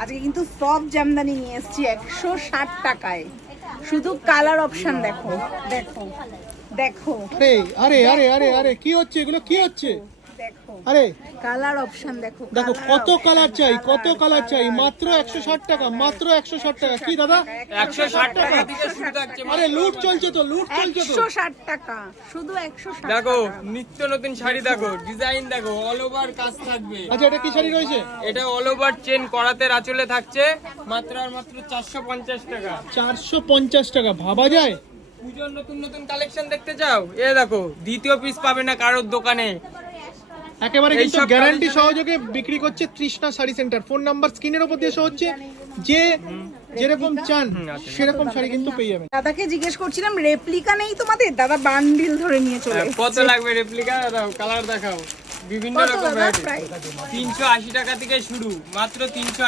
আজকে কিন্তু সব জামদানি নিয়ে এসেছি 160 টাকায়। শুধু কালার অপশন দেখো দেখো দেখো আরে আরে আরে আরে আরে কি হচ্ছে এগুলো, কি হচ্ছে? দেখো আরে কালার অপশন দেখো দেখো কত কালার চাই, কত কালার চাই, মাত্র 160 টাকা, মাত্র 160 টাকা। কি দাদা 160 টাকা থেকে শুরু থাকছে। আরে লুট চলছে তো, লুট চলছে তো। 160 টাকা, শুধু 160 দেখো টাকা। নিত্য নতুন শাড়ি দেখো, ডিজাইন দেখো, অল ওভার কাজ থাকবে। আচ্ছা এটা কি শাড়ি রয়েছে? এটা অল ওভার চেন করাতে আঁচলে থাকছে, মাত্র আর মাত্র 450 টাকা। 450 টাকা, ভাবা যায়? পুজোর নতুন নতুন কালেকশন দেখতে চাও? এ দেখো দ্বিতীয় পিস পাবে না কারোর দোকানে। একেবারে কিন্তু এইসব গ্যারান্টি collection- সহযোগে বিক্রি করছে তৃষ্ণা শাড়ি সেন্টার। ফোন নাম্বার স্ক্রিনের উপর দিয়ে শো হচ্ছে, যে যেরকম চান সেরকম শাড়ি কিন্তু পেয়ে যাবেন। দাদাকে জিজ্ঞেস করছিলাম রেপ্লিকা নেই তোমাদের? দাদা বান্ডিল ধরে নিয়ে চলে কত এসেছে। লাগবে রেপ্লিকা? দাও কালার দেখাও, বিভিন্ন কত রকম দাদা ভ্যারাইটি। প্রাইস? 380 টাকা থেকে শুরু, মাত্র 380